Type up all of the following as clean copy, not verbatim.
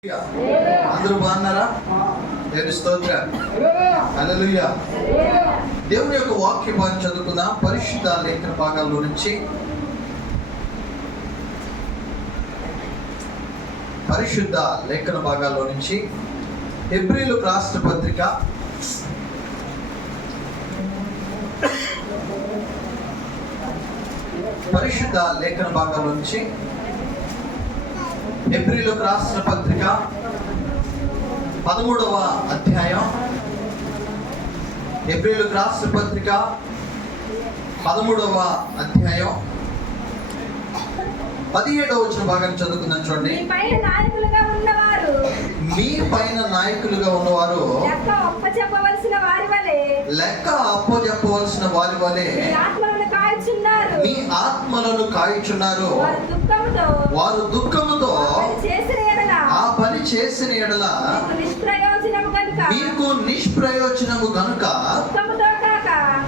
అందరూ బాగున్నారా? దేవుని స్తోత్రం. హల్లెలూయా. దేవుని యొక్క వాక్య భాగం చదువుకుందాం. పరిశుద్ధ లేఖన భాగాల్లో నుంచి హెబ్రీయులకు రాసిన పత్రిక పరిశుద్ధ లేఖన భాగాల్లో నుంచి హెబ్రీయులకు రాసిన పత్రిక 13వ అధ్యాయం. హెబ్రీయులకు రాసిన పత్రిక 13వ అధ్యాయం 17వ వచన భాగాన్ని చదువుకుందాం. చూడండి. మీ పైన నాయకులుగా ఉన్నవారు లెక్క అప్పచెప్పవలసిన వారి వలె మీ ఆత్మలను కాయుచున్నారు. వారు దుఃఖముతో ఆ పని చేసిన ఎడల మీకు నిష్ప్రయోజనము గనుక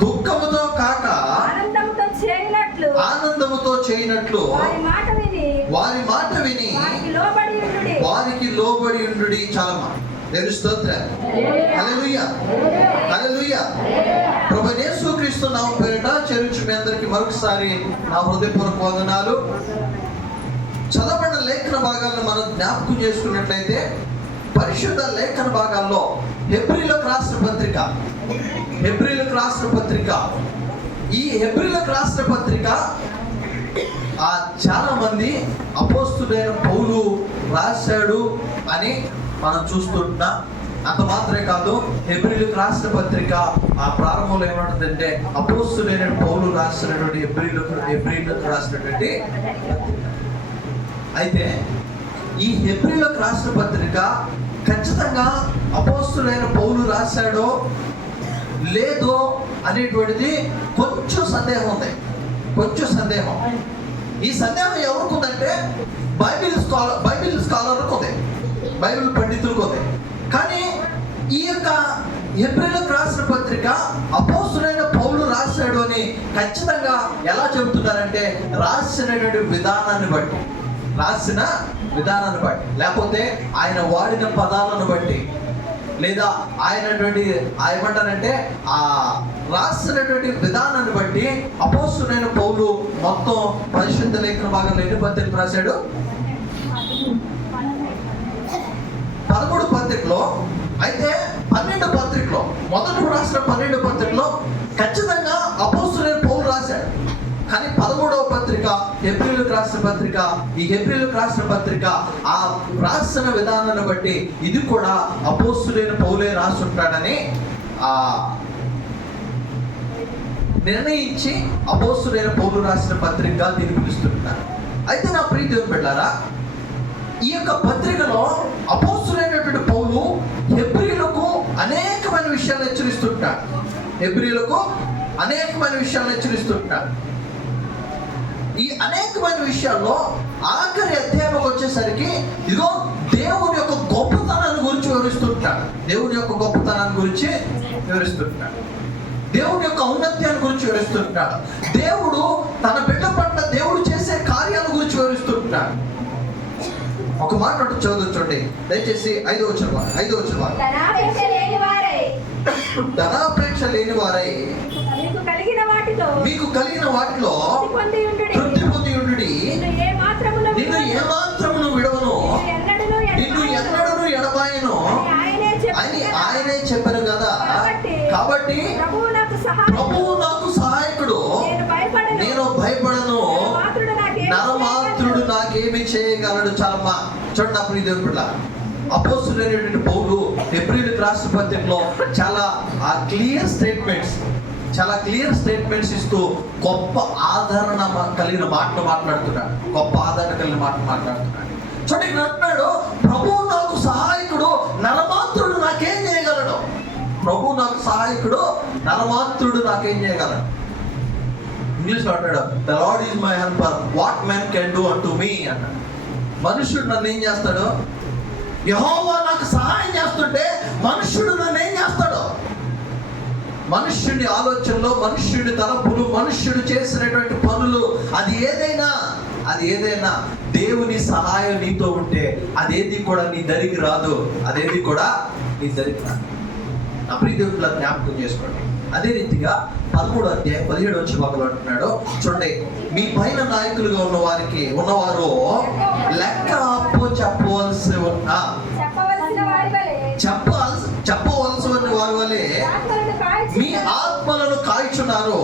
దుఃఖముతో కాక ఆనందముతో చేయనట్లు వారి మాట విని వారికి లోబడి ఉండుడి. చాలా దేవుని స్తోత్రం. హల్లెలూయా, హల్లెలూయా. ప్రభువైన యేసుక్రీస్తు నామమున పేరిట చేరుచు మీ అందరికీ మరొకసారి నా హృదయపూర్వక వందనాలు. చదవబడిన లేఖన భాగాలను మనం జ్ఞాపకం చేసుకున్నట్లయితే పరిశుద్ధ లేఖన భాగాల్లో హెబ్రీయులకు రాసిన పత్రిక ఈ హెబ్రీయులకు రాసిన పత్రిక చాలా మంది అపోస్తుడైన పౌలు రాశాడు అని మనం చూస్తుంటున్నాం. అంత మాత్రమే కాదు, హెబ్రీయులకు రాసిన పత్రిక ఆ ప్రారంభంలో ఏమంటుందంటే అపోస్తుడైన పౌలు రాసినటువంటి హెబ్రీయులకు రాసినటువంటి. అయితే ఈ హెబ్రీయులకు రాసిన పత్రిక ఖచ్చితంగా అపోస్తుడైన పౌలు రాశాడో లేదో అనేటువంటిది కొంచెం సందేహం. ఈ సందేహం ఎవరికి ఉందంటే బైబిల్ స్కాలర్లకు ఉంది, బైబిల్ పండితులకు ఉంది. కానీ ఈ యొక్క హెబ్రీయులకు రాసిన పత్రిక అపోస్తుడైన పౌలు రాశాడు అని ఖచ్చితంగా ఎలా చెబుతున్నారంటే రాసినటువంటి విధానాన్ని బట్టి, లేకపోతే ఆయన వాడిన పదాలను బట్టి, లేదా ఏమంటారంటే ఆ రాసినటువంటి విధానాన్ని బట్టి అపోస్తుడైన పౌలు మొత్తం పరిశుద్ధ లేఖన భాగంలో ఎన్ని పత్రికలు రాశాడు? 13 పత్రికలో. అయితే 12 పత్రికలో, మొదట రాసిన 12 పత్రికలో ఖచ్చితంగా అపోస్తుడైన పౌలు రాశాడు. కానీ 13వ పత్రిక హెబ్రీయులకు రాసిన పత్రిక, ఈ హెబ్రీయులకు రాసిన పత్రిక ఆ రాసిన విధానాన్ని బట్టి ఇది కూడా అపోస్తుడైన పౌలే రాస్తుంటాడని నిర్ణయించి అపోస్తుడైన పౌలు రాసిన పత్రిక దీన్ని పిలుస్తుంటారు. అయితే నా ప్రియ దేవుని బిడ్డలారా, ఈ యొక్క పత్రికలో అపోస్తుడైనటువంటి పౌలు హెబ్రీయులకు అనేకమైన విషయాలు హెచ్చరిస్తుంటాడు. ఈ అనేకమైన విషయాల్లో ఆఖరి అధ్యాయం వచ్చేసరికి ఇదిగో దేవుని యొక్క గొప్పతనాన్ని గురించి వివరిస్తుంటాడు. దేవుని యొక్క ఔన్నత్యాన్ని గురించి వివరిస్తుంటాడు. దేవుడు తన బిడ్డ పట్ల దేవుడు చేసే కార్యాల గురించి వివరిస్తుంటాడు. ఒక మాట చదువుకోండి దయచేసి. 5వ వచనం. ధనాపేక్ష లేని వారై మీకు కలిగిన వాటిలో తృప్తి పొంది ఉండుడి. నిన్ను ఏమాత్రమును విడవను, నిన్ను ఎన్నడను ఎడబాయను అని ఆయనే చెప్పారు కదా. కాబట్టి ప్రభువు నాకు సహాయకుడు, నేను భయపడను, నరమాత్రుడు నాకేమి చేయగలడు. చాలమ్మా చూడండి. అప్పుడు ఇది అపోస్తుడైనటువంటి పౌలు హెబ్రీయులకు రాసిన పత్రికలో చాలా క్లియర్ స్టేట్మెంట్స్ ఇస్తూ గొప్ప ఆదరణ కలిగిన మాటలు మాట్లాడుతున్నాడు. చూడండి, ఇక్కడ అంటున్నాడు, ప్రభువు నాకు సహాయకుడు, నరమాత్రుడు నాకేం చేయగలడు. ఇంగ్లీష్ లో అంటాడు, the lord is my helper, what man can do అంటు మీ అన్నాడు. మనుష్యుడు నన్ను ఏం చేస్తాడు? యెహోవా నాకు సహాయం చేస్తుంటే మనుష్యుడు నన్ను ఏం చేస్తాడు? మనుష్యుడి ఆలోచనలో, మనుష్యుడి తలపులు, మనుష్యుడు చేసినటువంటి పనులు, అది ఏదైనా అది ఏదైనా దేవుని సహాయం నీతో ఉంటే అదేది కూడా నీ దరికి రాదు, అదేది కూడా నీ దరికి రాదు. నా ప్రియ దేవుళ్ళ జ్ఞాపకం చేసుకోండి. అదే రీతిగా 13వ అధ్యాయం 17వ వచనంలో అంటున్నాడు చూడండి, మీ పైన నాయకులుగా ఉన్నవారు లెక్క అప్పు చెప్పవలసిన వారి వలె మీ ఆత్మలను కాయిచున్నారు.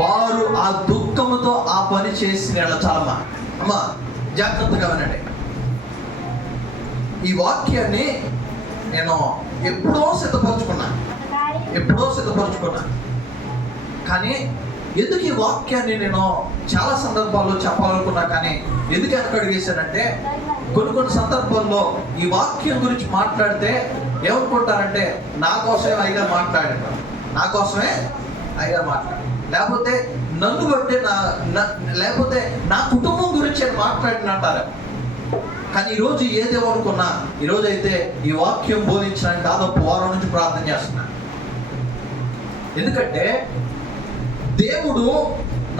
వారు ఆ దుఃఖముతో ఆ పని చేసిన చాలమ్మా. అమ్మా జాగ్రత్తగా వినండి. ఈ వాక్యాన్ని నేను ఎప్పుడో సిద్ధపరచుకున్నా, కానీ ఎందుకు ఈ వాక్యాన్ని నేను చాలా సందర్భాల్లో చెప్పాలనుకున్నా, కానీ ఎందుకు వెనకడుగేశానంటే కొన్ని సందర్భాల్లో ఈ వాక్యం గురించి మాట్లాడితే ఏమనుకుంటారంటే నా కోసమే అయ్యగారు మాట్లాడారు, లేకపోతే నన్ను బట్టే లేకపోతే నా కుటుంబం గురించి మాట్లాడినంటారు. కానీ ఈరోజు ఏదేమనుకున్నా, ఈరోజు అయితే ఈ వాక్యం బోధించడానికి దాదాపు వారం నుంచి ప్రార్థన చేస్తున్నా. ఎందుకంటే దేవుడు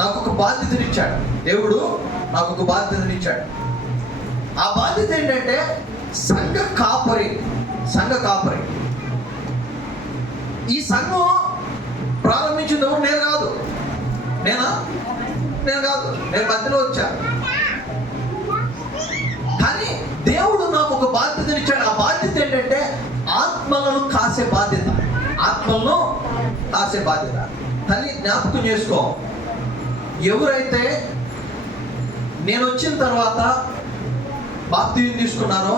నాకు ఒక బాధ్యతనిచ్చాడు. ఆ బాధ్యత ఏంటంటే సంఘ కాపరి. ఈ సంఘం ప్రారంభించింది ఎవరు? నేను కాదు, నేను మధ్యలో వచ్చా. కానీ దేవుడు నాకు ఒక బాధ్యతనిచ్చాడు. ఆ బాధ్యత ఏంటంటే ఆత్మలను కాసే బాధ్యత. తల్లి జ్ఞాపకం చేసుకో, ఎవరైతే నేను వచ్చిన తర్వాత బాప్తిజం తీసుకున్నారో,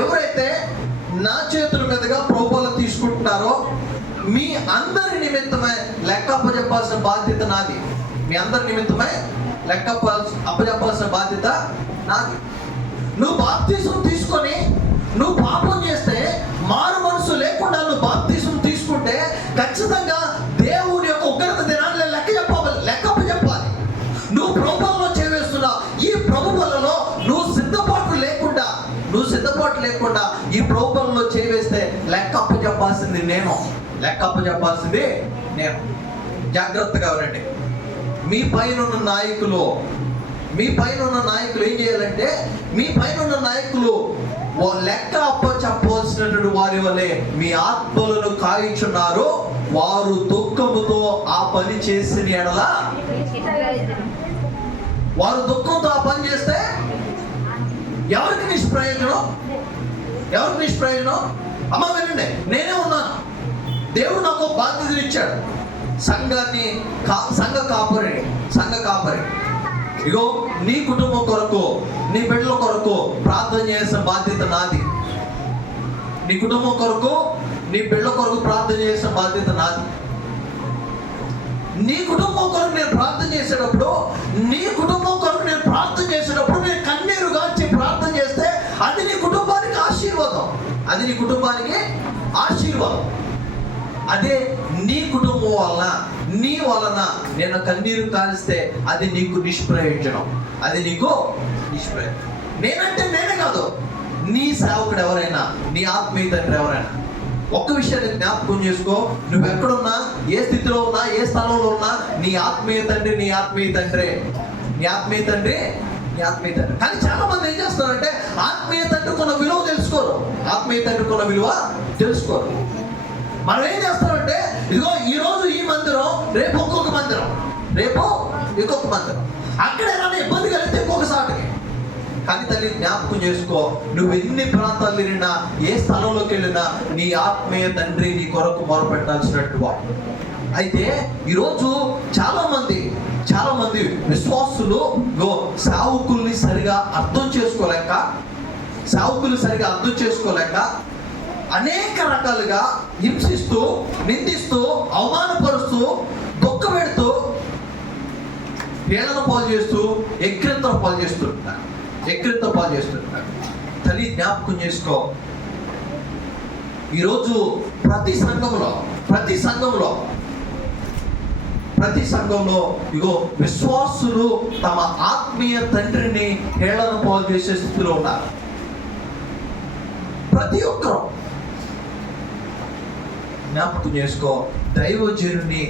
ఎవరైతే నా చేతుల మీదుగా ప్రభువులు తీసుకుంటున్నారో, మీ అందరి నిమిత్తమే లెక్క అప్పచెప్పాల్సిన బాధ్యత నాది. బాధ్యత నాది. నువ్వు బాప్తిజం తీసుకొని నువ్వు పాపం చేస్తే, మారు మనసు లేకుండా నువ్వు బాప్తిజం తీసుకుంటే ఖచ్చితంగా దేవుని యొక్క ఉగ్రత దినాన్ని లెక్క చెప్పాలి. నువ్వు ప్రభువులో చేవేస్తున్నావు. ఈ ప్రభువులలో నువ్వు సిద్ధపాటు లేకుండా ఈ ప్రభువులలో చేవేస్తే లెక్క చెప్పాల్సింది నేను. జాగ్రత్తగా ఉండండి. మీ పైన ఉన్న నాయకులు ఏం చేయాలంటే, మీ పైన ఉన్న నాయకులు లెక్క చెప్పవలసినటువంటి వారి వలె మీ ఆత్మలను కాయిచున్నారు. వారు దుఃఖముతో ఆ పని చేసిన ఎడల, వారు దుఃఖంతో ఆ పని చేస్తే ఎవరికి నిష్ప్రయోజనం? అమ్మ వినండి, నేనే ఉన్నాను. దేవుడు నాకు బాధ్యతలు ఇచ్చాడు. సంఘ కాపరి. ఇగో నీ కుటుంబం కొరకు, నీ బిడ్డల కొరకు ప్రార్థన చేసిన బాధ్యత నాది. నీ కుటుంబం కొరకు, నీ బిడ్డల కొరకు ప్రార్థన చేసిన బాధ్యత నాది. నీ కుటుంబం కొరకు నేను ప్రార్థన చేసేటప్పుడు, నేను కన్నీరు గార్చి ప్రార్థన చేస్తే అది నీ కుటుంబానికి ఆశీర్వాదం. అదే నీ కుటుంబం వలన, నీ వలన నేను కన్నీరు కాల్స్తే అది నీకు నిష్ప్రయోజనం. నేనంటే నేనే కాదు, నీ సేవకుడు ఎవరైనా, నీ ఆత్మీయ తండ్రి ఎవరైనా, ఒక్క విషయాన్ని జ్ఞాపకం చేసుకో. నువ్వు ఎక్కడున్నా, ఏ స్థితిలో ఉన్నా, ఏ స్థలంలో ఉన్నా, నీ ఆత్మీయ తండ్రి. కానీ చాలా మంది ఏం చేస్తారంటే ఆత్మీయ తండ్రి కొన్న విలువ తెలుసుకోరు. మనం ఏం చేస్తామంటే, ఇదిగో ఈరోజు ఈ మందిరం, రేపు ఇంకొక మందిరం, అక్కడ ఏమైనా ఇబ్బంది కలిగితే ఇంకొక సాటికి. కానీ తల్లి జ్ఞాపకం చేసుకో, నువ్వు ఎన్ని ప్రాంతాలు తిరిగినా, ఏ స్థలంలోకి వెళ్ళినా, నీ ఆత్మీయ తండ్రి నీ కొరకు మొరపెట్టాల్సినట్టు వాడు. అయితే ఈరోజు చాలా మంది విశ్వాసులు సేవకుల్ని సరిగా అర్థం చేసుకోలేక అనేక రకాలుగా హింసిస్తూ, నిందిస్తూ, అవమానపరుస్తూ, దుఃఖపెడుతూ, పీడన పాలు చేస్తూ, ఎక్కిరింతల పాలు చేస్తుంటారు. తల్లి జ్ఞాపకం చేసుకో, ఈరోజు ప్రతి సంఘంలో ఇగో విశ్వాసులు తమ ఆత్మీయ తండ్రిని హేళన పాలు చేసే స్థితిలో ఉన్నారు. ప్రతి ఒక్కరు జ్ఞాపకం చేసుకో, దైవజనుడిని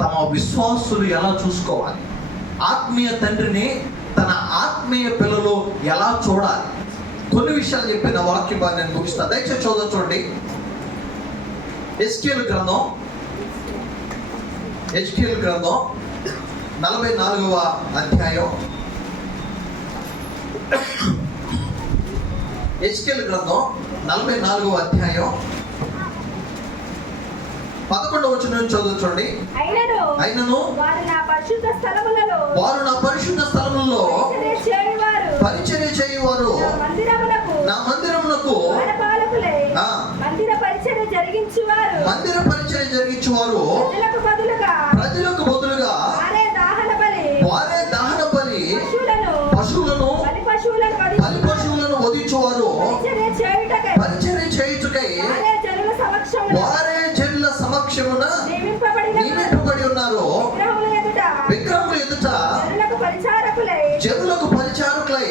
తమ విశ్వాసులు ఎలా చూసుకోవాలి, ఆత్మీయ తండ్రిని తన ఆత్మీయ పిల్లలు ఎలా చూడాలి, కొన్ని విషయాలు చెప్పిన వాక్య భాగం నేను ముగిస్తాను. దయచేసి చూడండి. ఎస్కేల్ గ్రంథం 44వ అధ్యాయం. ఎస్కేల్ గ్రంథం 44వ అధ్యాయం 11వ వచనం చదువుకోండి. అయినను వారు నా పరిశుద్ధ స్థలములలో పరిచర్య చేయువారు నా మందిరమునకు మందిర పరిచర్య జరిగించువారు ప్రజలకు బదులుగా వారే దహన బలి పశువులను వధించువారు పరిచర్య చేయుటకై వారే జనుల సమక్షమున నియమింపబడి ఉన్నారు. విగ్రహముల ఎదుట జనులకు పరిచారకులై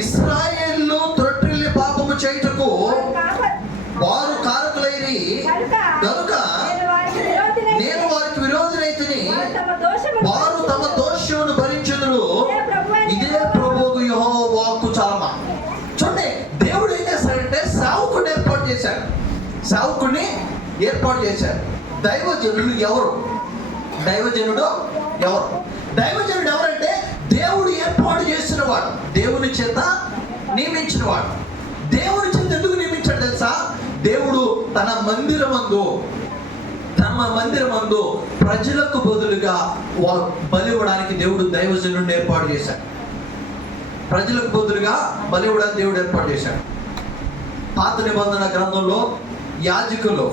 ఇశ్రాయేలు త్రొట్టిల్లి పాపము చేయుటకు వారు కారకులైరి కనుక నేను వారికి విరోధులైతిని, వారు తమ దోషమును భరించుదురు. ఇదే ప్రభువు యెహోవా వాక్కు. చాలమా చూడండి, దేవుడు ఏం చేశాడంటే సేవకుడిని ఏర్పాటు చేశాడు. దైవజనుడు ఎవరు? దైవజనుడు ఎవరంటే దేవుడు ఏర్పాటు చేసిన వాడు, దేవుని చేత నియమించిన వాడు. దేవుని చేత ఎందుకు నియమించాడు తెలుసా? దేవుడు తన మందిరమందు ప్రజలకు బదులుగా బలి ఇవ్వడానికి దేవుడు దైవజనుడిని ఏర్పాటు చేశాడు. ప్రజలకు బదులుగా బలి ఇవ్వడానికి దేవుడు ఏర్పాటు చేశాడు. పాత నిబంధన గ్రంథంలో యాజకులు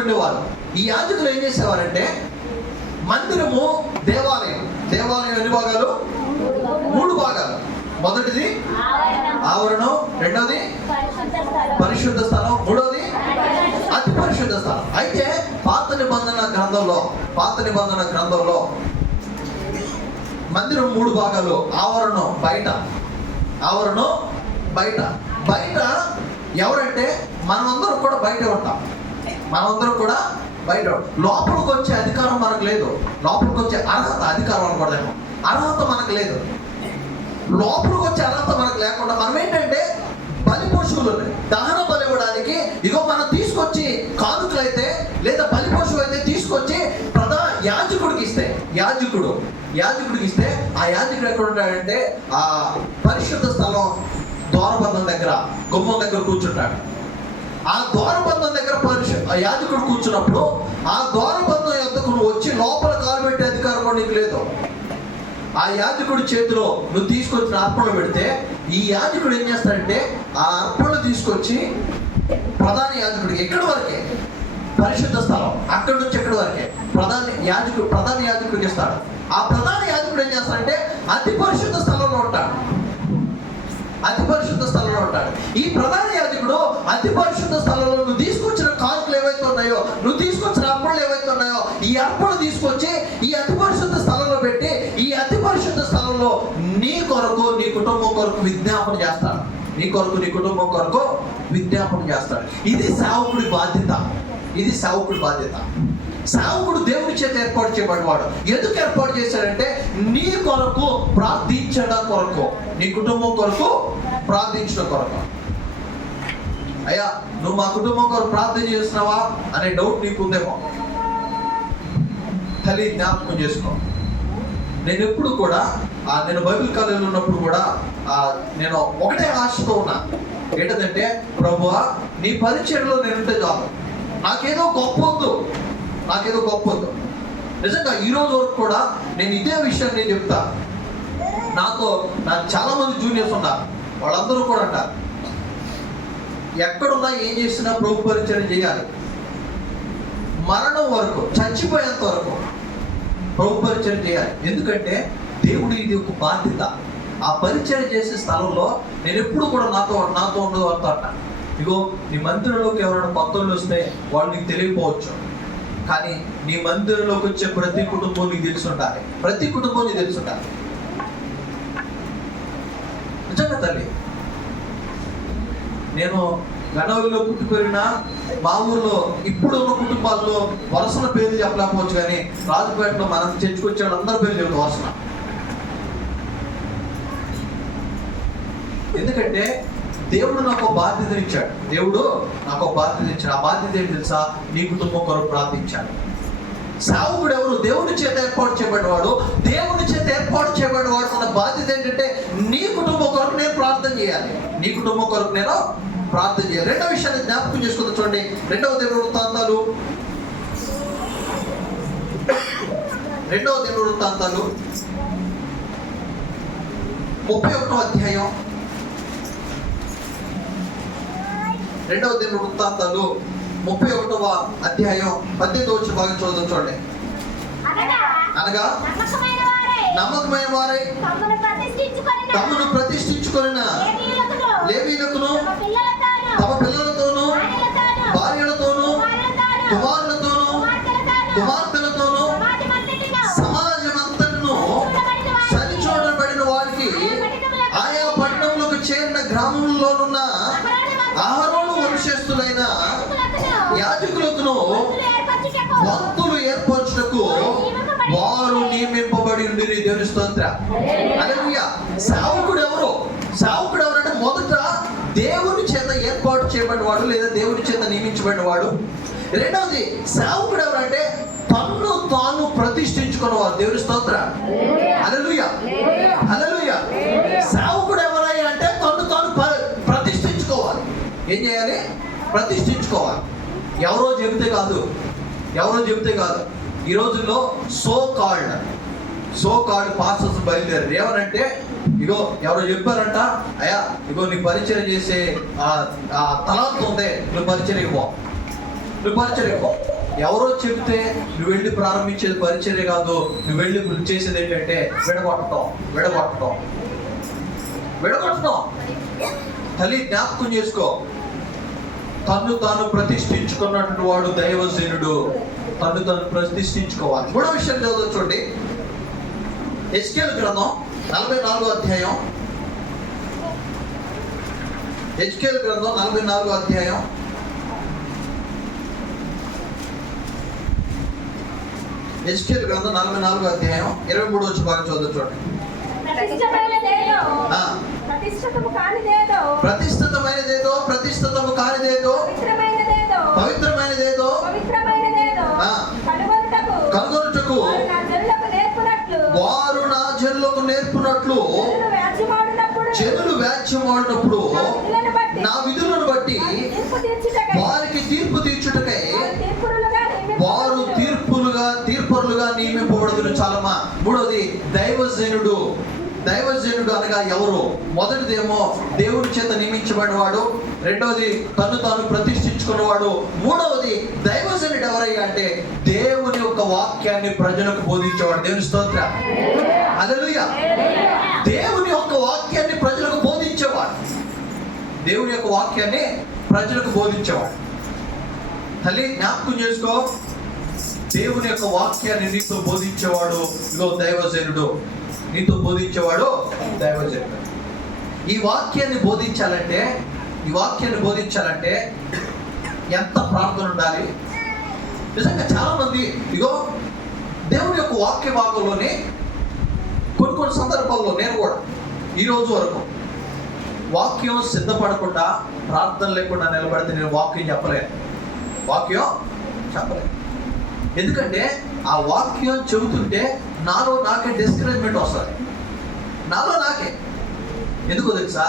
ఉండేవారు. ఈ యాజకులు ఏం చేసేవారంటే, మందిరము దేవాలయం ఎన్ని భాగాలు? 3 భాగాలు. మొదటిది ఆవరణం, రెండవది పరిశుద్ధ స్థలం, మూడవది అతి పరిశుద్ధ స్థలం. అయితే పాత నిబంధన గ్రంథంలో మందిరం 3 భాగాలు. ఆవరణం బయట ఎవరంటే మనమందరం కూడా బయట ఉంటాం. లోపలికి వచ్చే అధికారం మనకు లేదు. లోపలికి వచ్చే అధికారం అనకూడదేమో, అర్హత మనకు లేదు. లోపలికి వచ్చే అర్హత మనకు లేకుండా మనం ఏంటంటే బలి పశువులు దహన బలి ఇవ్వడానికి మనం తీసుకొచ్చి కానుకలైతే లేదా బలి పశువు అయితే తీసుకొచ్చి యాజకుడికి ఇస్తే ఆ యాజకుడు ఎక్కడ ఉంటాడంటే ఆ పరిశుద్ధ స్థలం ద్వారబంధం దగ్గర, గుమ్మం దగ్గర కూర్చుంటాడు. ఆ ద్వారబంధం దగ్గర యాజకుడు కూర్చున్నప్పుడు ఆ ద్వారబంధం యొద్దకు నువ్వు వచ్చి లోపల కాలు పెట్టే అధికారం కూడా నీకు లేదు. ఆ యాజకుడి చేతిలో నువ్వు తీసుకొచ్చిన అర్పణలు పెడితే ఈ యాజకుడు ఏం చేస్తాడంటే ఆ అర్పణలు తీసుకొచ్చి ప్రధాన యాజకుడికి ఎక్కడి వరకే పరిశుద్ధ స్థలం, అక్కడి నుంచి ఎక్కడి వరకే ప్రధాన యాజకుడికి ఇస్తాడు. ఆ ప్రధాన యాజకుడు ఏం చేస్తాడంటే అతి పరిశుద్ధ స్థలంలో ఉంటాడు. ఈ ప్రధాన యాజకుడు అతి పరిశుద్ధ స్థలంలో నువ్వు తీసుకొచ్చిన కానుకలు ఏవైతే ఉన్నాయో, నువ్వు తీసుకొచ్చిన అర్పణలు ఏవైతే ఉన్నాయో, ఈ అర్పణ తీసుకొచ్చి ఈ అతి పరిశుద్ధ స్థలంలో పెట్టి ఈ అతి పరిశుద్ధ స్థలంలో నీ కొరకు, నీ కుటుంబం కొరకు విజ్ఞాపన చేస్తాడు. ఇది సేవకుడి బాధ్యత. సేవకుడు దేవుని చేత ఏర్పాటు చేయబడినవాడు. ఎందుకు ఏర్పాటు చేశాడంటే నీ కొరకు ప్రార్థించడం కొరకు, నీ కుటుంబం కొరకు ప్రార్థించడం కొరకు. అయ్యా, నువ్వు మా కుటుంబం కొరకు ప్రార్థన చేస్తున్నావా అనే డౌట్ నీకు ఉందేమో. తల్లి జ్ఞాపకం చేసుకో. నేను ఎప్పుడు కూడా నేను బైబిల్ కాలేజీలో ఉన్నప్పుడు కూడా నేను ఒకటే ఆశతో ఉన్నా. ఏంటంటే, ప్రభువా నీ పరిచర్యలో నేనుంటే చాలు, నాకేదో గొప్ప వద్దు. నిజంగా ఈ రోజు వరకు కూడా నేను ఇదే విషయం నేను చెప్తా. నాకు చాలా మంది జూనియర్స్ ఉన్నారు. వాళ్ళందరూ కూడా అంటారు, ఎక్కడున్నా ఏం చేసినా ప్రభు పరిచర్య చేయాలి. మరణం వరకు, చచ్చిపోయేంత వరకు ప్రభు పరిచర్య చేయాలి. ఎందుకంటే దేవుడు ఇది ఒక బాధ్యత. ఆ పరిచర్య చేసే స్థలంలో నేను ఎప్పుడు కూడా నాతో ఉండదు అంట. ఇగో నీ మందిరంలోకి ఎవరైనా కొత్తలు వస్తే వాళ్ళు నీకు తెలియకపోవచ్చు, కానీ నీ మందిరంలోకి వచ్చే ప్రతి కుటుంబం నీకు తెలిసి ఉండాలి. నిజంగా తల్లి, నేను గనవరిలో పుట్టి పెరిగిన మా ఊర్లో ఇప్పుడు ఉన్న కుటుంబాల్లో వరుసల పేర్లు చెప్పలేకపోవచ్చు, కానీ రాజుపేటలో మనం చర్చకొచ్చే వాళ్ళందరి పేర్లు చెబుతాం వరుసన. ఎందుకంటే దేవుడు నాకు ఒక బాధ్యత ఇచ్చాడు. దేవుడు నాకు ఒక బాధ్యత ఇచ్చాడు. ఆ బాధ్యత ఏంటి తెలుసా? నీ కుటుంబం కొరకు ప్రార్థించాడు. సేవకుడు ఎవరు? దేవుని చేత ఏర్పాటు చేయబడినవాడు. దేవుని చేత ఏర్పాటు చేయబడినవాడు మన బాధ్యత ఏంటంటే నీ కుటుంబం కొరకు నేను ప్రార్థన చేయాలి. నీ కుటుంబం కొరకు నేను ప్రార్థన చేయాలి. రెండో విషయాన్ని జ్ఞాపకం చేసుకుందాం. చూడండి, 2వ దినవృత్తాంతాలు 31వ అధ్యాయం. 2వ దినవృత్తాంతాలు 31వ అధ్యాయం 18వ భాగం చదువుదాం. చూడండి. అనగా నమ్మకమైన వారై తమను ప్రతిష్ఠించుకొనిన లేవీయులకును తమ పిల్లలతోనూ భార్యలతోనూ కుమారులతోనూ కుమార్తెలతోనూ సమాజమంతను సరిచూడబడిన వారికి ఆయా పట్టణంలోకి చేరిన గ్రామంలోనున్న అహరోను వంశస్థులైన యాజకులకును వంతులు ఏర్పరచుటకు వారు నియమింపబడి ఉండిరి. దేవుని స్తోత్రం. హల్లెలూయా. సేవకుడు ఎవరు? సేవకుడు ఎవరంటే మొదట దేవుని చేత ఏర్పాటు చేయబడినవాడు లేదా దేవుని చేత నియమించబడినవాడు. రెండవది సేవకుడు ఎవరంటే తన్ను తాను ప్రతిష్ఠించుకున్నవాడు. దేవుని స్తోత్రం. హల్లెలూయా. హల్లెలూయా. సేవకుడు ఎవరయ్యా అంటే తన్ను తాను ప్రతిష్ఠించుకోవాలి. ఏం చేయాలి? ప్రతిష్ఠించుకోవాలి. ఎవరో చెబితే కాదు. ఈ రోజుల్లో సో కాల్డ్ పాస్టర్స్ బయలుదేరారు. ఏమనంటే, ఇగో ఎవరో చెప్పారంట, అయ్యా ఇగో నీ పరిచయం చేసే ఆ తలాంతం ఉందే, నువ్వు పరిచర్యకు పో. ఎవరో చెబితే నువ్వు వెళ్ళి ప్రారంభించేది పరిచర్య కాదు. నువ్వు వెళ్ళి చేసేది ఏంటంటే విడగొట్టడం. తల్లి జ్ఞాపకం చేసుకో, తన్ను తాను ప్రతిష్ఠించుకున్నటువంటి వాడు దైవజనుడు. తన్ను తాను ప్రతిష్ఠించుకోవాలి. మూడో విషయం చదువు. చూడండి, హెజ్కేలు గ్రంథం 44వ అధ్యాయం. హెజ్కేలు గ్రంథం 44వ అధ్యాయం 23వ భాగం చదువు. చూడండి. ప్రతిష్ఠితము కానిదేదో పవిత్రమైనదేదో కనుగొనుటకు వారు నా జనులకు నేర్పునట్లు జనులు వ్యాజ్యమాడినప్పుడు నా విధులను బట్టి వారికి తీర్పు తీర్చుటకై వారు తీర్పరులుగా నియమింపబడుతున్న. చాలమ్మా. మూడవది దైవజనుడు అనగా ఎవరు? మొదటిదేమో దేవుని చేత నియమించబడినవాడు. రెండవది తను తాను ప్రతిష్ఠించుకున్నవాడు. మూడవది దైవజనుడు ఎవరయ్యా అంటే దేవుని యొక్క వాక్యాన్ని ప్రజలకు బోధించేవాడు. దేవుని స్తోత్రం. హల్లెలూయా. దేవుని యొక్క వాక్యాన్ని ప్రజలకు బోధించేవాడు. తల్లి జ్ఞాపకం చేసుకో, దేవుని యొక్క వాక్యాన్ని నీతో బోధించేవాడు ఇగో దైవజనుడు. ఈ వాక్యాన్ని బోధించాలంటే ఎంత ప్రార్థన ఉండాలి. నిజంగా చాలా మంది ఇగో దేవుని యొక్క వాక్య భాగంలోనే కొన్ని సందర్భాల్లో నేను కూడా ఈ రోజు వరకు వాక్యం సిద్ధపడకుండా ప్రార్థన లేకుండా నిలబడితే నేను వాక్యం చెప్పలేను. ఎందుకంటే ఆ వాక్యం చెబుతుంటే నాలో నాకే డిస్కరేజ్మెంట్ వస్తుంది. ఎందుకో తెలుసా?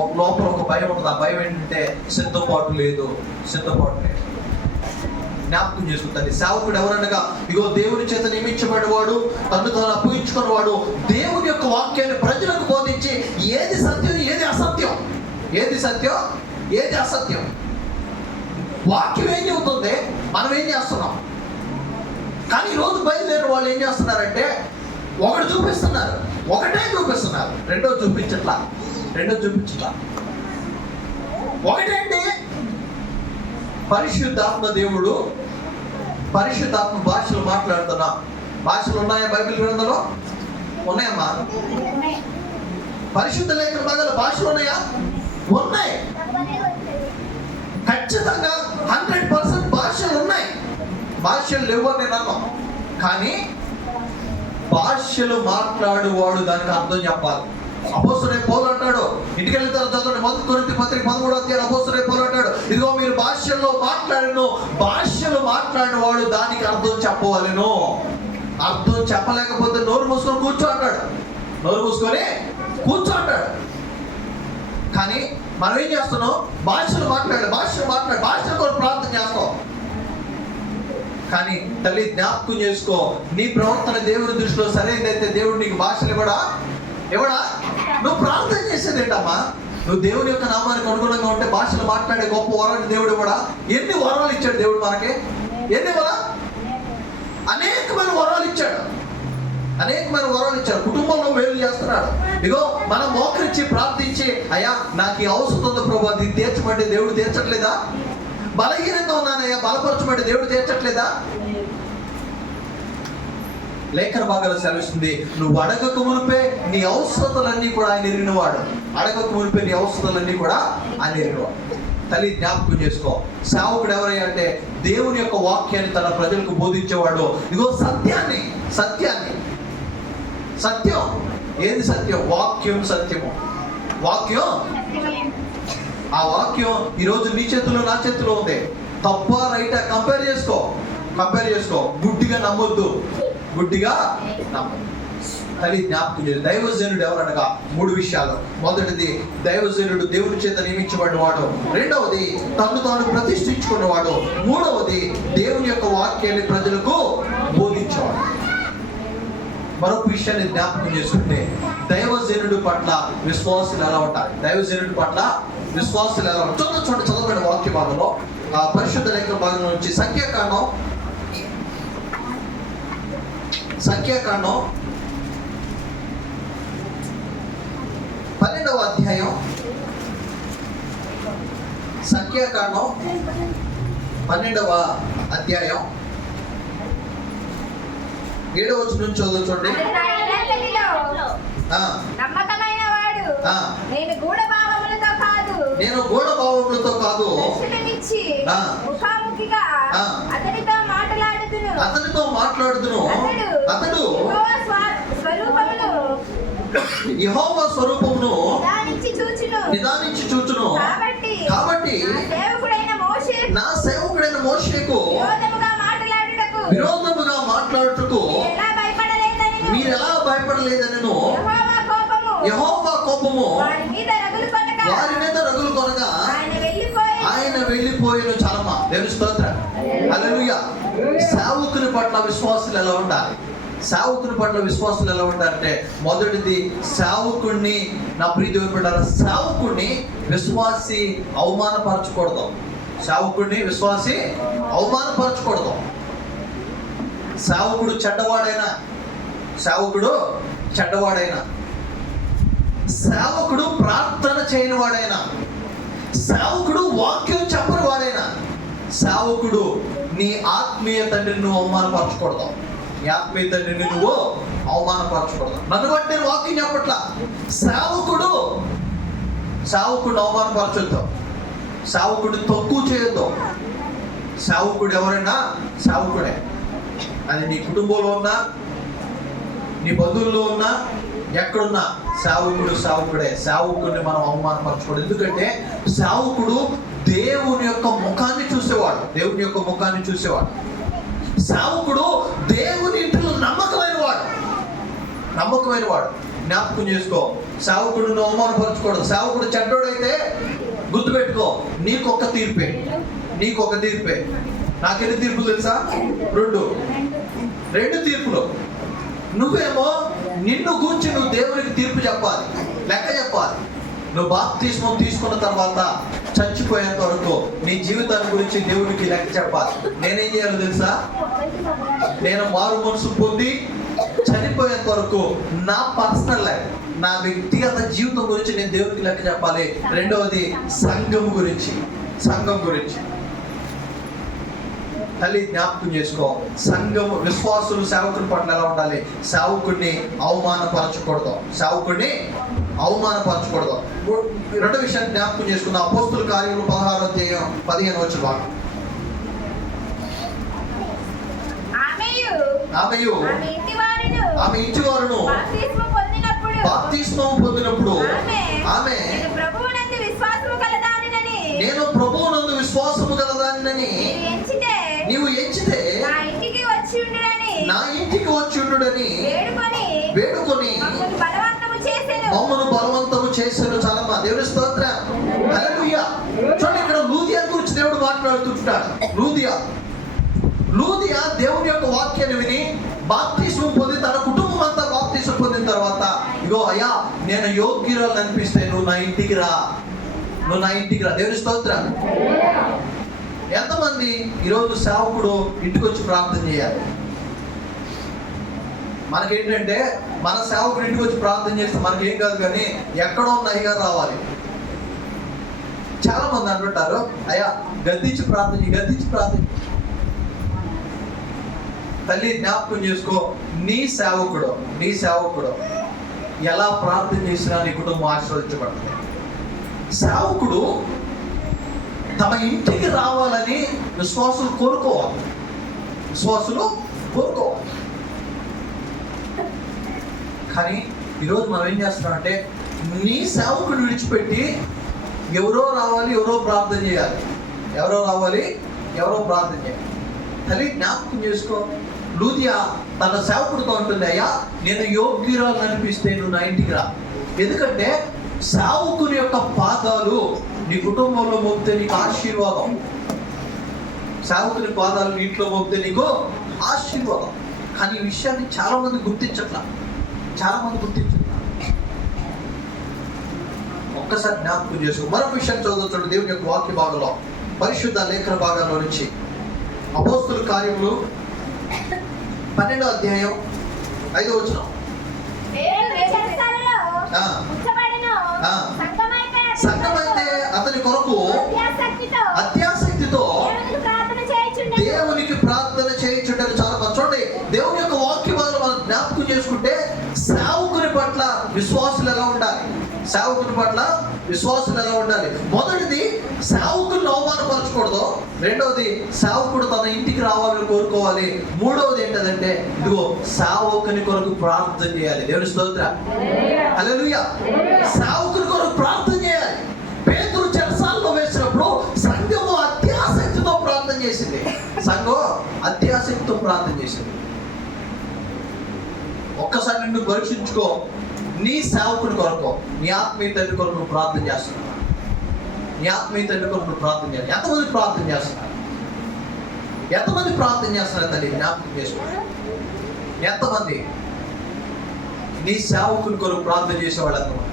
ఒక లోపల ఒక భయం ఉంటుంది. ఆ భయం ఏంటంటే సిద్ధపాటు లేదు. జ్ఞాపకం చేసుకుంటాను. సేవకుడు ఎవరనగా ఇగో దేవుని చేత నియమించబడినవాడు, తను తాను అప్పగించుకున్నవాడు, దేవుని యొక్క వాక్యాన్ని ప్రజలకు బోధించి ఏది సత్యం ఏది అసత్యం వాక్యం ఏం చెబుతుంది, మనం ఏం చేస్తున్నాం. కానీ ఈరోజు బయలుదేరిన వాళ్ళు ఏం చేస్తున్నారంటే ఒకటే చూపిస్తున్నారు, రెండో చూపించట్లా. ఒకటేంటి? పరిశుద్ధాత్మ దేవుడు, పరిశుద్ధాత్మ భాషలు మాట్లాడుతున్నా. భాషలు ఉన్నాయా బైబిల్ గ్రంథంలో? ఉన్నాయమ్మా. పరిశుద్ధ లేఖన భాగాల భాషలు ఉన్నాయా? ఉన్నాయి. ఖచ్చితంగా 100% భాషలు ఉన్నాయి, భాషలు లేవు అని నేను అన్నాను. కానీ భాషలు మాట్లాడువాడు దానికి అర్థం చెప్పాలి. అపోస్తలుడైన పౌలు అంటాడు, ఇంటికి వెళ్ళిన తర్వాత చదవండి, 1 కొరింథీ పత్రిక 13వ అధ్యాయం అపోస్తలుడైన పౌలు అంటాడు, ఇదిగో మీరు భాషల్లో భాషలు మాట్లాడిన వాడు దానికి అర్థం చెప్పవలెను. అర్థం చెప్పలేకపోతే నోరు మూసుకొని కూర్చో అంటాడు. నోరు మూసుకొని కూర్చో అంటాడు. కానీ మనం ఏం చేస్తున్నాం? భాషలు మాట్లాడు భాషల కొరకు ప్రార్థన చేస్తాం. కానీ తల్లి జ్ఞాపకం చేసుకో, నీ ప్రవర్తన దేవుని దృష్టిలో సరైనదైతే దేవుడు నీకు భాషలు ఇవ్వడా? నువ్వు ప్రార్థన చేసేది ఏంటమ్మా? నువ్వు దేవుని యొక్క నామానికి అనుగుణంగా ఉంటే భాషలు మాట్లాడే గొప్ప వరాన్ని దేవుడు ఇవ్వడా? ఎన్ని వరాలు ఇచ్చాడు దేవుడు మనకి? ఎన్ని అనేకమైన వరాలు ఇచ్చాడు. కుటుంబంలో మేలు చేస్తున్నాడు. ఇగో మనం మోకరించి ప్రార్థించి, అయ్యా నాకు ఈ అవసరం ఉంది ప్రభు, దీన్ని తీర్చమంటే దేవుడు తీర్చట్లేదా? బలహీనంగా ఉన్నానయ్యా బలపరచమంటే దేవుడు తీర్చట్లేదా? లేఖన భాగాలు సెలవిస్తుంది, నువ్వు అడగక మునిపే నీ అవసరతలన్నీ కూడా ఆయన ఎరిగినవాడు. నీ అవసరతలన్నీ కూడా ఆయన ఎరిగినవాడు. తల్లి జ్ఞాపకం చేసుకో, సేవకుడు ఎవరయ్యా అంటే దేవుని యొక్క వాక్యాన్ని తన ప్రజలకు బోధించేవాడు. ఇగో సత్యం ఏది సత్యం? వాక్యం సత్యము. ఆ వాక్యం ఈరోజు నీ చేతిలో నా చేతిలో ఉంది. తప్ప రైటా కంపేర్ చేసుకో. గుడ్డిగా నమ్మొద్దు. తల్లి జ్ఞాపకం చేయాలి. దైవజనుడు ఎవరనగా 3 విషయాలు. మొదటిది, దైవజనుడు దేవుని చేత నియమించబడినవాడు. రెండవది, తను తాను ప్రతిష్ఠించుకున్నవాడు. మూడవది, దేవుని యొక్క వాక్యాన్ని ప్రజలకు బోధించేవాడు. మరొక విషయాన్ని జ్ఞాపకం చేసుకుంటే, దైవజనుడు పట్ల విశ్వాసులు ఎలా ఉంటారు? చదవబడిన వాక్య భాగంలో, ఆ పరిశుద్ధ లేఖన భాగంలో నుంచి సంఖ్యాకాండం 12వ అధ్యాయం. సంఖ్యాకాండం 12వ అధ్యాయం 7వ వచనం నుంచి చదువుకోండి. నేను గూఢ భావములతో కాదు అతనితో మాట్లాడుదును. అతడు యెహోవా స్వరూపమును నిదానించి చూచును. కాబట్టి నా సేవకుడైన మోషేకు విరోధముగా మాట్లాడుటకు మీరు ఎలా భయపడలేదనెను. యెహోవా కోపము వారి మీద రగులు కొనగా ఆయన వెళ్ళిపోయిన. చాలమ్మా, దేవుని స్తోత్రం, హల్లెలూయా. సేవకుని పట్ల విశ్వాసులు ఎలా ఉండాలంటే, మొదటిది, సేవకుడిని, నా ప్రియ దేవుని బిడ్డలారా, సేవకుడిని విశ్వాసి అవమానపరచకూడదు. సేవకుడు చెడ్డవాడైనా, సేవకుడు ప్రార్థన చేయని వాడైనా, సేవకుడు వాక్యం చెప్పని వాడైనా, సేవకుడు నీ ఆత్మీయ తండ్రిని నువ్వు అవమానపరచకూడదు. నన్ను బట్టి నేను వాక్యం చెప్పట్లా. సేవకుడు అవమానపరచొద్దు. సేవకుడు తక్కువ చేయొద్దు. సేవకుడు ఎవరైనా సేవకుడే. అది నీ కుటుంబంలో ఉన్నా, నీ బంధువుల్లో ఉన్నా, ఎక్కడున్నా సేవకుడే. సేవకుడిని మనం అవమానపరచకూడదు. ఎందుకంటే సేవకుడు దేవుని యొక్క ముఖాన్ని చూసేవాడు. సేవకుడు దేవుని ఇంటిలో నమ్మకమైన వాడు. జ్ఞాపకం చేసుకో, సేవకుడిని అవమానపరచకూడదు. సేవకుడు చెడ్డోడైతే గుర్తుపెట్టుకో, నీకొక తీర్పే. నాకెన్ని తీర్పులు తెలుసా? 2 తీర్పులు. నువ్వేమో నిన్ను గూర్చి నువ్వు దేవునికి తీర్పు చెప్పాలి, లెక్క చెప్పాలి. నువ్వు బాప్తిస్మం తీసుకున్న తర్వాత చచ్చిపోయేంత వరకు నీ జీవితాన్ని గురించి దేవునికి లెక్క చెప్పాలి. నేనేం చేయాలో తెలుసా? నేను మారు మనసు పొంది చనిపోయేంత వరకు నా పర్సనల్ లైఫ్, నా వ్యక్తిగత జీవితం గురించి నేను దేవునికి లెక్క చెప్పాలి. రెండవది, సంఘం గురించి. తల్లి జ్ఞాపకం చేసుకో, సంఘం విశ్వాసులు సేవకుని పట్ల ఎలా ఉండాలి? సేవకుడిని అవమానపరచకూడదు, సేవకుడిని అవమానపరచకూడదు. రెండో విషయాన్ని జ్ఞాపకం చేసుకుందాం. అపోస్తుల కార్యములు 16:15 వచ్చిన భాగం. ఆమె ఇంటి వారును బాప్తిస్మము పొందినప్పుడు ఆమె నేను ప్రభువునందు విశ్వాసము గలదానిని నీవు ఎంచితే నా ఇంటికి వచ్చి ఉండుడని వేడుకొని మమ్మను బలవంతము చేశాను. చాలమ్మా, దేవుని స్తోత్రం, హల్లెలూయా. చూడండి, ఇక్కడ లూదియా గురించి దేవుడు మాట్లాడుతుంటాడు. లూదియా దేవుని యొక్క వాక్యాన్ని విని బాప్తిస్మం పొంది తన కుటుంబం అంతా బాప్తిస్మం పొందిన తర్వాత, ఇగో అయ్యా నేను యోగ్యురాలు అనిపిస్తే నువ్వు నా ఇంటికి రా. దేవుని స్తోత్రం. ఎంతమంది ఈరోజు సేవకుడు ఇంటికి వచ్చి ప్రార్థన చేయాలి? మనకేంటంటే మన సేవకుడు ఇంటికి వచ్చి ప్రార్థన చేస్తే మనకేం కాదు, కానీ ఎక్కడో ఉన్న అయ్యగారు రావాలి. చాలా మంది అంటుంటారు, అయ్యా గద్దించి ప్రార్థన. తల్లి జ్ఞాపకం చేసుకో, నీ సేవకుడు ఎలా ప్రార్థన చేసినా నీ కుటుంబం ఆశీర్వదించబడుతుంది. సేవకుడు తమ ఇంటికి రావాలని విశ్వాసులు కోరుకోవాలి. కానీ ఈరోజు మనం ఏం చేస్తున్నామంటే, నీ సేవకుడు విడిచిపెట్టి ఎవరో ప్రార్థన చేయాలి. తల్లి జ్ఞాపకం చేసుకో, లూదియా తన సేవకుడితో ఉంటుంది, అయ్యా నేను యోగ్యురాలు అనిపిస్తే నువ్వు నా ఇంటికి రా. ఎందుకంటే సేవకుని యొక్క పాదాలు నీ కుటుంబంలో మోపితే నీకు ఆశీర్వాదం. సేవకుని పాదాలు నీ ఇంట్లో మోపితే నీకు ఆశీర్వాదం. కానీ ఈ విషయాన్ని చాలా మంది గుర్తించట్లా. ఒక్కసారి జ్ఞాపకం చేసుకో. మరొక విషయాన్ని చదువుతాడు దేవుని యొక్క వాక్య భాగంలో, పరిశుద్ధ లేఖన భాగాల్లో నుంచి. అపోస్తుల కార్యములు 12:5 సంఘమైతే అతని కొరకు అత్యాసక్తితో దేవునికి ప్రార్థన చేయించుంటారు. చాలా మంది చూడండి, దేవుని యొక్క వాక్య భాగంలో మనం జ్ఞాపకం చేసుకుంటే సేవకుని పట్ల విశ్వాసులు ఎలా ఉండాలి? మొదటిది, సేవకులను అవమానపరచకూడదు. రెండవది, సేవకుడు తన ఇంటికి రావాలని కోరుకోవాలి. మూడవది ఏంటంటే, ఇదిగో సేవకుని కొరకు ప్రార్థన చేయాలి. దేవుని స్తోత్రం, హల్లెలూయా. సేవకుని కొరకు ప్రార్థన చేయాలి. పేతురు చెరసాలలో వేసినప్పుడు సంఘము అత్యాసక్తితో ప్రార్థన చేసింది. ఒక్కసారి నిన్ను పరీక్షించుకో. నీ సేవకుని కొరకు, నీ ఆత్మీయ తండ్రి కొరకు నువ్వు ప్రార్థన చేస్తున్నావు. ఎంతమంది ప్రార్థన చేస్తున్నారు తల్లి? జ్ఞాపకం చేసుకో. ఎంతమంది నీ సేవకుని కొరకు ప్రార్థన చేసేవాళ్ళు ఎంతమంది?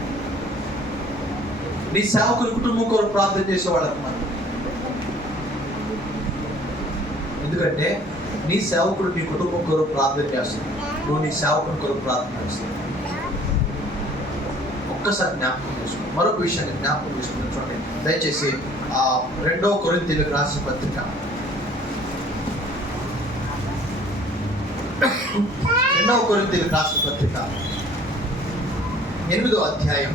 నీ సేవకుని కుటుంబం కొరకు ప్రార్థన చేసేవాళ్ళు ఎంతమంది? ఎందుకంటే నీ సేవకుడు నీ కుటుంబం కొరకు ప్రార్థన చేస్తున్నావు, నువ్వు నీ సేవకుని కొరకు ప్రార్థన చేస్తున్నావు. ఒక్కసారి జ్ఞాపకం చేసుకోండి. మరొక విషయాన్ని జ్ఞాపకం చేసుకుని చూడండి దయచేసి. 2 కొరింథీయులకు రాసిన పత్రిక 8వ అధ్యాయం.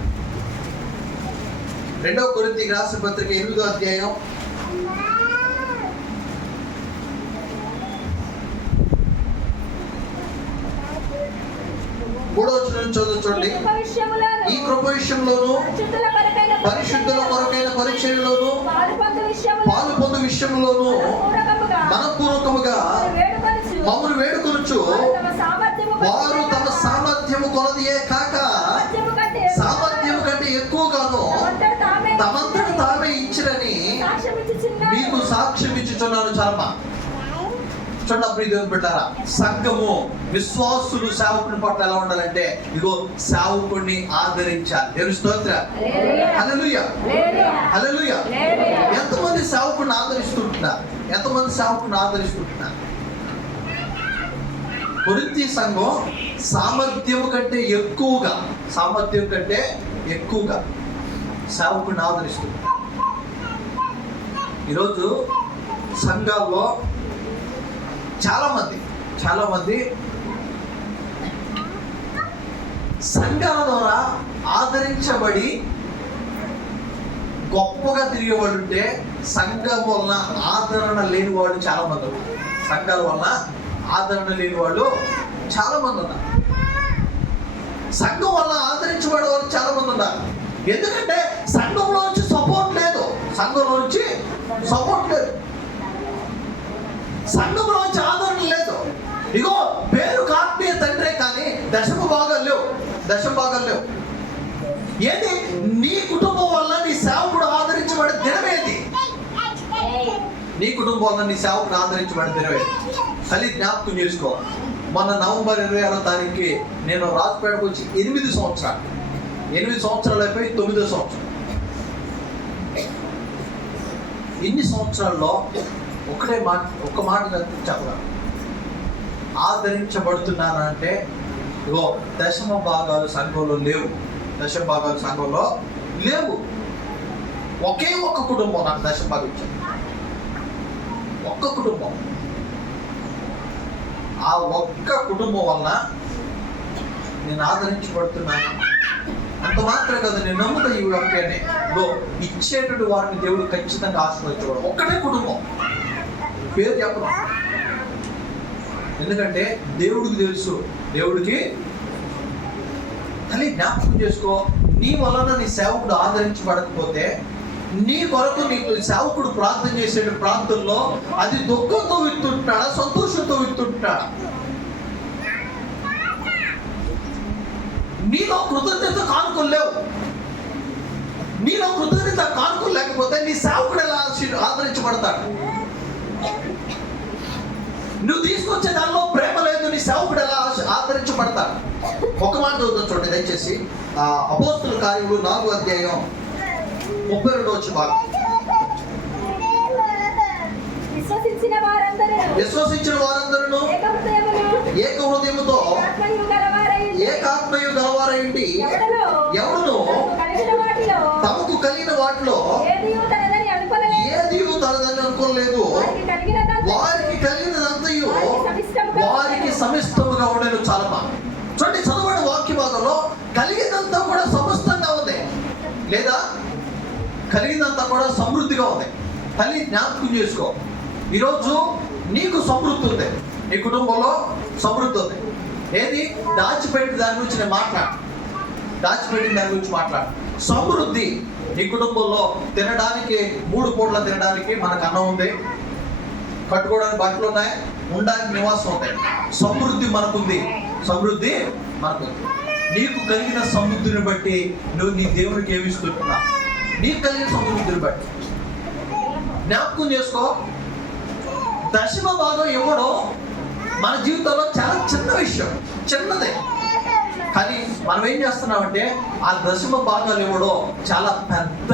2 కొరింథీయులకు రాసిన పత్రిక 8వ అధ్యాయం 3వ వచనం చదువుకోండి. ఈ కృప విషయంలోను పరిశుద్ధుల కొరకైన పరీక్షలోను పాలు పొందు విషయంలోను మనపూర్వకముగా మమ్మల్ని వేడుకొనుచు వారు తమ సామర్థ్యము కొలదియే కాక సామర్థ్యము కంటే ఎక్కువగాను తమంతట తామే ఇచ్చిరని మీకు సాక్ష్యం ఇచ్చుచున్నాను. చాలా బిడ్డారా, సంఘము విశ్వాసులు సేవకుని పట్ల ఎలా ఉండాలంటే, ఇగో సేవకుడిని ఆదరించాలి. దేవుని స్తోత్రం, హల్లెలూయా. ఎంతమంది సేవకుడిని ఆదరిస్తుంటున్నారు? కొరింథీ సంఘం సామర్థ్యం కంటే ఎక్కువగా సేవకుడిని ఆదరిస్తుంది. ఈరోజు సంఘాల్లో చాలా మంది సంఘాల ద్వారా ఆదరించబడి గొప్పగా తిరిగే వాళ్ళు ఉంటే, సంఘం వలన ఆదరణ లేని వాళ్ళు చాలా మంది ఉన్నారు. సంఘాల వలన ఆదరణ లేని వాళ్ళు చాలా మంది ఉన్నారు. సంఘం వల్ల ఆదరించబడే వాళ్ళు చాలా మంది ఉన్నారు. ఎందుకంటే సంఘంలో నుంచి సపోర్ట్ లేదు. సంఘంలో నుంచి ఆదరణ లేదు. ఇగో పేరు ఆత్మీయ తండ్రే కానీ దశమ భాగాలు లేవు. ఏది నీ కుటుంబం వల్ల నీ సేవకుడు ఆదరించబడే దినమేది? నీ కుటుంబం వల్ల నీ సేవకుడు ఆదరించబడే దినమేది? అది జ్ఞాపకం చేసుకో. మొన్న నవంబర్ 26వ తారీఖుకి నేను రాజపేటకు వచ్చి 8 సంవత్సరాలు అయిపోయి 9వ సంవత్సరం. ఇన్ని సంవత్సరాల్లో ఒక్క మాట చెప్పగలను, ఆదరించబడుతున్నానంటే ఇగో దశమ భాగాలు సంఘంలో లేవు. ఒకే ఒక్క కుటుంబం నాకు దశమ భాగం ఇచ్చింది. ఒక్క కుటుంబం. ఆ ఒక్క కుటుంబం వలన నేను ఆదరించబడుతున్నాను. అంత మాత్రమే కదా, నేను నమ్ముతా ఈ ఒక్కనే ఇచ్చేటువంటి వారిని దేవుడు ఖచ్చితంగా ఆశీర్వదించబడు. ఒక్కటే కుటుంబం, పేరు చెప్పను. ఎందుకంటే దేవుడికి తెలుసు. తల్లి జ్ఞాపకం చేసుకో, నీ వలన నీ సేవకుడు ఆదరించబడకపోతే, నీ కొరకు నీకు సేవకుడు ప్రార్థన చేసే ప్రాంతంలో అది దుఃఖంతో విత్తుంటాడా, సంతోషంతో విత్తుంటాడా? నీలో కృతజ్ఞత కానుకలు లేవు. నీలో కృతజ్ఞత కానుకలు లేకపోతే నీ సేవకుడు ఎలా ఆదరించబడతాడు? నువ్వు తీసుకొచ్చే దానిలో ప్రేమ లేదు, నీ సేవకుడు ఎలా ఆదరించబడతాడు? ఒక మాట చదువుతాం చూడండి దయచేసి. అపోస్తుల కార్యములు 4వ అధ్యాయం 32వ వచనం. విశ్వసించిన వారందరూ ఏక హృదయముతో ఏకాత్మయు గలవారైండి ఎవడును తమకు కలిగిన వాటిలో ఏది తనదని అనుకోలేదు. వారికి కలిగినదంతయు వారికి సమిష్టముగా ఉండేది. చాలా బాగా చూడండి, చదవని వాక్య భాగంలో కలిగినంతా కూడా సమస్తంగా ఉంది, లేదా కలిగినంతా కూడా సమృద్ధిగా ఉంది. తల్లి జ్ఞాపకం చేసుకో, ఈరోజు నీకు సమృద్ధి ఉంది, నీ కుటుంబంలో సమృద్ధి ఉంది. ఏది దాచిపెట్టి దాని గురించి నేను దాచిపెట్టిన దాని గురించి మాట్లాడు. సమృద్ధి నీ కుటుంబంలో తినడానికి 3 పూట్ల తినడానికి మనకు అన్నం ఉంది, కట్టుకోవడానికి బట్టలు ఉన్నాయి, ఉండడానికి నివాసం ఉంటాయి. సమృద్ధి మనకుంది. నీకు కలిగిన సమృద్ధిని బట్టి నువ్వు నీ దేవునికి ఏమి ఇస్తున్నా, నీకు కలిగిన సమృద్ధిని బట్టి జ్ఞాపకం చేసుకో. దశమ భాగం ఇవ్వడం మన జీవితంలో చాలా చిన్న విషయం, చిన్నదే. కానీ మనం ఏం చేస్తున్నామంటే ఆ దశమ భాగాలు ఇవ్వడం చాలా పెద్ద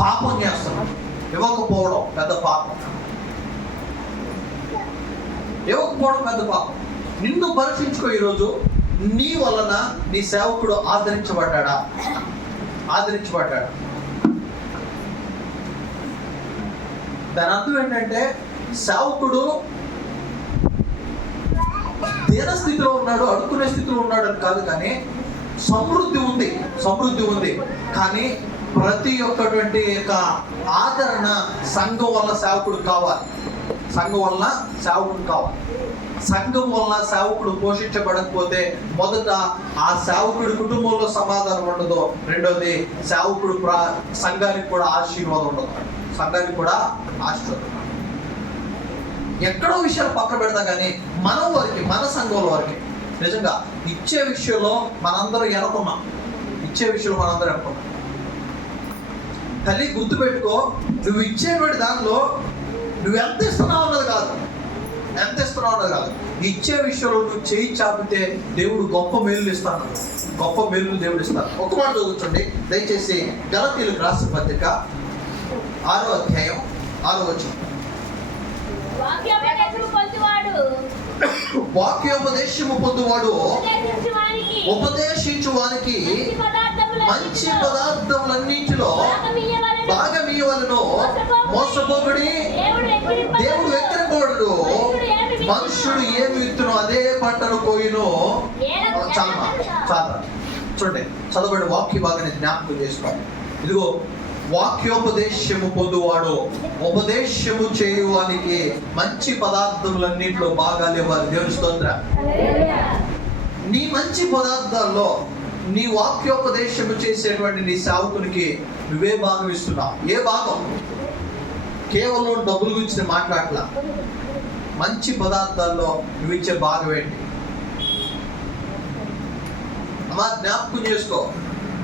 పాపం చేస్తున్నాం. ఇవ్వకపోవడం పెద్ద పాపం. నిన్ను పరీక్షించుకో. ఈరోజు నీ వలన నీ సేవకుడు ఆదరించబడ్డాడా? దాని అర్థం ఏంటంటే సేవకుడు దీన స్థితిలో ఉన్నాడు, అడుక్కునే స్థితిలో ఉన్నాడు అని కాదు, కానీ సమృద్ధి ఉంది. కానీ ప్రతి ఒక్కటువంటి యొక్క ఆదరణ సంఘం వల్ల సేవకుడు కావాలి. సంఘం వల్ల సేవకుడు పోషించబడకపోతే మొదట ఆ సేవకుడి కుటుంబంలో సమాధానం ఉండదు. రెండోది సేవకుడు సంఘానికి కూడా ఆశీర్వాదం ఉండదు. ఎక్కడో విషయాలు పక్కన పెడతా, కానీ మన సంఘంలో వారికి నిజంగా ఇచ్చే విషయంలో మనందరం ఎనుకున్నాం. తల్లి గుర్తుపెట్టుకో, నువ్వు ఇచ్చేటువంటి దానిలో నువ్వు ఎంత ఇస్తున్నావు అన్నది కాదు, ఇచ్చే విషయంలో నువ్వు చేయి చాపితే దేవుడు గొప్ప మేలు ఇస్తాను. ఒక మాట చదువుకోండి దయచేసి. గలతీయులకు రాసిన పత్రిక 6వ అధ్యాయం 6వ వచనం. వాక్యోపదేశము పొందువాడు ఉపదేశించు వానికి మంచి పదార్థములన్నింటిలో భాగమియ్యవలెను. మోసపోకుడి, దేవుడు ఎక్కరకూడదు, మనుష్యుడు ఏమి విత్తును అదే పంటను కోయును. చాలా చూడండి, చదవబడి వాక్య భాగాన్ని జ్ఞాపకం చేసుకోండి. ఇదిగో వాక్యోపదేశము పొందువాడు ఉపదేశము చేయువానికి మంచి పదార్థములన్నింటిలో భాగాలు ఇవ్వాలి. దేవుని స్తోత్రం. నీ మంచి పదార్థాల్లో నీ వాక్యోపదేశము చేసేటువంటి నీ సేవకునికి నువ్వే భాగం ఇస్తున్నావు. ఏ భాగం? కేవలం డబ్బుల గురించి మాట్లాడలా. మంచి పదార్థాల్లో నువ్వు ఇచ్చే భాగం ఏంటి? అమ్మా జ్ఞాపకం చేసుకో,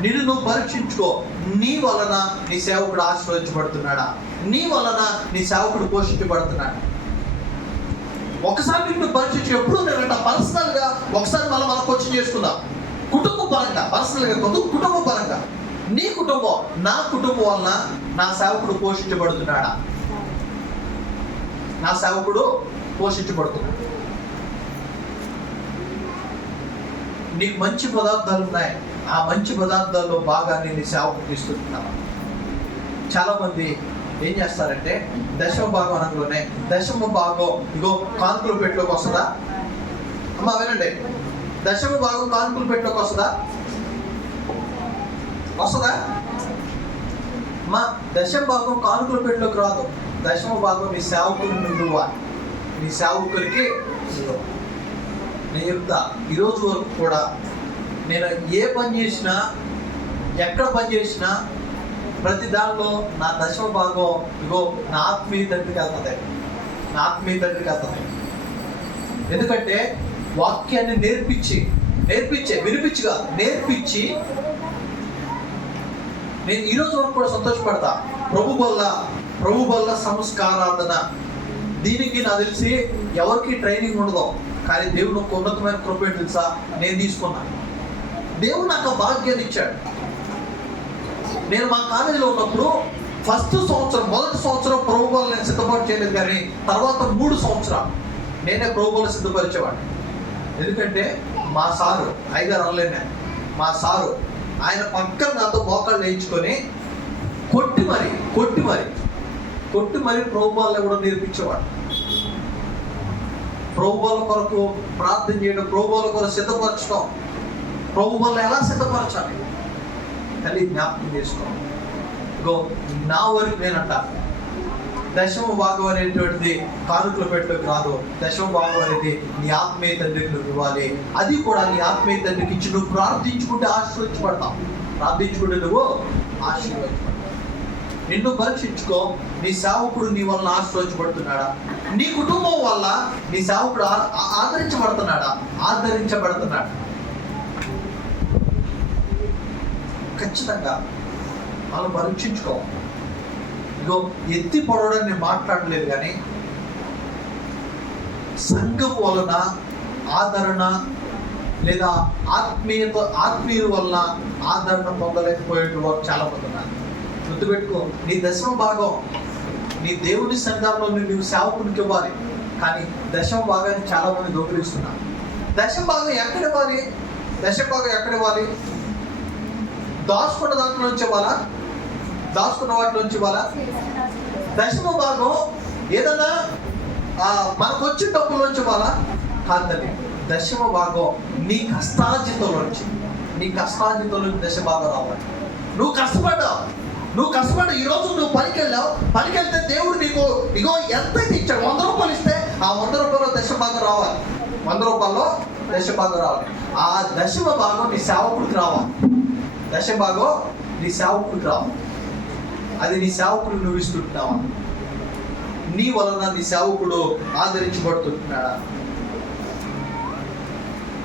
నిన్ను నువ్వు పరీక్షించుకో. నీ వలన నీ సేవకుడు ఆశీర్వదించబడుతున్నాడా? నీ వలన నీ సేవకుడు పోషించబడుతున్నాడా? ఒకసారి నిన్ను పరీక్షించు. ఎప్పుడు నేనంట పర్సనల్ గా ఒకసారి మనం క్వశ్చన్ చేసుకుందాం. కుటుంబ పరంగా, పర్సనల్ గా కుటుంబ పరంగా, నీ కుటుంబం నా కుటుంబం వలన నా సేవకుడు పోషించబడుతున్నాడా? నా సేవకుడు పోషించబడుతున్నాడు. నీకు మంచి పదార్థాలు ఉన్నాయి, ఆ మంచి పదార్థాల్లో భాగాన్ని నీ సేవకుడు తీసుకుంటున్నావా? చాలా మంది ఏం చేస్తారంటే దశమ భాగం అనగానే దశమ భాగం ఇగో కాన్పుల పెట్టలోకి వస్తుందా? అమ్మా వినండి, దశమ భాగం కాన్పుల పెట్టలోకి వస్తుందా? అమ్మా దశమ భాగం కానుకల పెట్టలోకి రాదు. దశమ భాగం నీ సేవకుని నువ్వు, నీ సేవకునికి నేను చెప్తా. ఈరోజు వరకు కూడా నేను ఏ పని చేసినా, ఎక్కడ పని చేసినా ప్రతి దానిలో నా దశమ భాగం ఇగో నా ఆత్మీయ తండ్రికి వెళ్తుంది. నా ఆత్మీయ తండ్రికి వెళ్తుంది. ఎందుకంటే వాక్యాన్ని నేర్పించి నేను ఈరోజు వరకు కూడా సంతోషపడతా. ప్రభు వల్ల సంస్కారాధన, దీనికి నాకు తెలిసి ఎవరికి ట్రైనింగ్ ఉండదు, కానీ దేవుడు ఒక ఉన్నతమైన కృప తెలుసా నేను తీసుకున్నాను. దేవుడు నాకు ఆ భాగ్యాన్ని ఇచ్చాడు. నేను మా కాలేజీలో ఉన్నప్పుడు మొదటి సంవత్సరం ప్రభు వల్ల నేను సిద్ధపాటు చేయలేదు, కానీ తర్వాత 3 సంవత్సరాలు నేనే ప్రభు వల్ల సిద్ధపరిచేవాడిని. ఎందుకంటే మా సారు అయ్యగారు అనలేను, మా సారు ఆయన పక్కన నాతో మోకాళ్ళు వేయించుకొని కొట్టి మరి ప్రభువాళ్ళ కూడా నేర్పించేవాడు. ప్రభువాళ్ళ కొరకు ప్రార్థన చేయడం, ప్రభువాళ్ళ కొరకు సిద్ధపరచడం, ప్రభువాళ్ళ ఎలా సిద్ధపరచాలి అని జ్ఞాపకం చేసుకోవాలి. ఇగో నా వరకు నేనంట దశమ భాగం అనేటువంటిది కానుకల పెట్టలోకి రాదు. దశమ భాగం అనేది నీ ఆత్మీయ తండ్రికి నువ్వు ఇవ్వాలి. అది కూడా నీ ఆత్మీయ తండ్రికి ఇచ్చి నువ్వు ప్రార్థించుకుంటే ఆశీర్వదించబడతావు. నువ్వు ఆశీర్వదించబడతావు. నిన్ను పరీక్షించుకో, నీ సేవకుడు నీ వలన ఆశీర్వదించబడుతున్నాడా? నీ కుటుంబం వల్ల నీ సేవకుడు ఆదరించబడుతున్నాడా? ఖచ్చితంగా మనం పరీక్షించుకో. ఇగో ఎత్తి పొడవడం నేను మాట్లాడలేదు, కానీ సంఘం వలన ఆదరణ లేదా ఆత్మీయుల వలన ఆదరణ పొందలేకపోయే వారు చాలా మంది ఉన్నారు. గుర్తుపెట్టుకో, నీ దశమ భాగం నీ దేవుని సంఘంలో నువ్వు సేవకునికి ఇవ్వాలి, కానీ దశమ భాగాన్ని చాలా మంది దోపిడిస్తున్నారు. దశమ భాగం ఎక్కడ ఇవ్వాలి? దాచుకున్న దాంట్లో నుంచి ఇవ్వాలా? దాచుకున్న వాటిలోంచి ఇవ్వాలా? దశమ భాగం ఏదన్నా మనకు వచ్చిన డబ్బులోంచి ఇవ్వాలా? కాదని దశమ భాగం నీ కష్టార్జితంలోంచి దశమ భాగం రావాలి. నువ్వు కష్టపడ్డావు. ఈరోజు నువ్వు పనికెళ్తే దేవుడు నీకు ఇగో ఎంతైతే ఇచ్చాడు, 100 రూపాయలు ఇస్తే ఆ 100 రూపాయలు దశమ భాగం రావాలి. 100 రూపాయల్లో దశమ భాగం రావాలి. ఆ దశమ భాగం నీ సేవకుడికి రావాలి. దశమ భాగం నీ సేవకుడికి రావాలి. అది నీ సేవకుడు నువ్వు ఇస్తుంటున్నావా? నీ వలన నీ సేవకుడు ఆదరించబడుతుంటున్నాడా?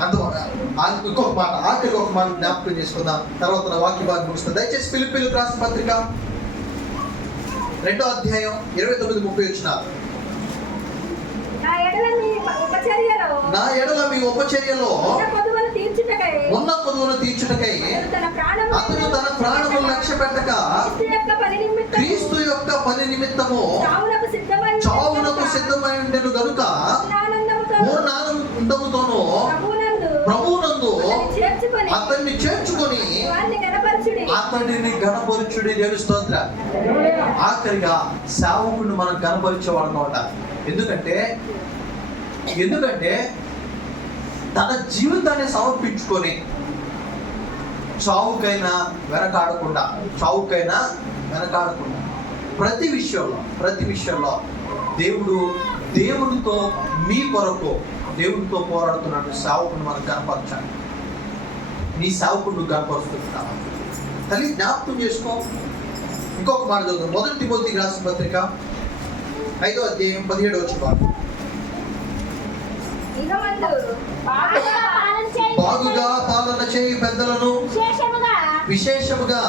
ఇంకొక మాట, ఆఖరికి ఒక మాట జ్ఞాపకం చేసుకుందాం, తర్వాత నా వాక్య భాగం ముగిస్తుంది. దయచేసి ఫిలిప్పీయులకు రాసిన పత్రిక 2వ అధ్యాయం 29-30 వచనాలు. నా ఎడల మీ ఉపచర్యలో ఉన్న కొదువును తీర్చుటకై అతను తన ప్రాణమును లక్ష్య పెట్టక క్రీస్తు యొక్క పని నిమిత్తము చావునకు సిద్ధమై ఉండెను గనుక పూర్ణానందముతోను ప్రభువునందు అతన్ని చేర్చుకొని అతడిని గణపరచుడి. దేవుని స్తోత్రం. ఆఖరిగా సేవకుడిని మనం గణపరిచేవాడు అన్నమాట. ఎందుకంటే ఎందుకంటే తన జీవితాన్ని సమర్పించుకొని చావుకైనా వెనకాడకుండా ప్రతి విషయంలో దేవుడితో మీ కొరకు దేవుడితో పోరాడుతున్నట్టు సేవకుని మనం కనపరచాలి. నీ సేవకుడు కనపరుస్తున్నావా? తల్లి జ్ఞాపకం చేసుకో. ఇంకొక మాట చదువు. 1 తిమోతికి రాసిన పత్రిక 5వ అధ్యాయం 17వ వచనం. బాగుగా పాలన చేయి పెద్దలను విశేషముగా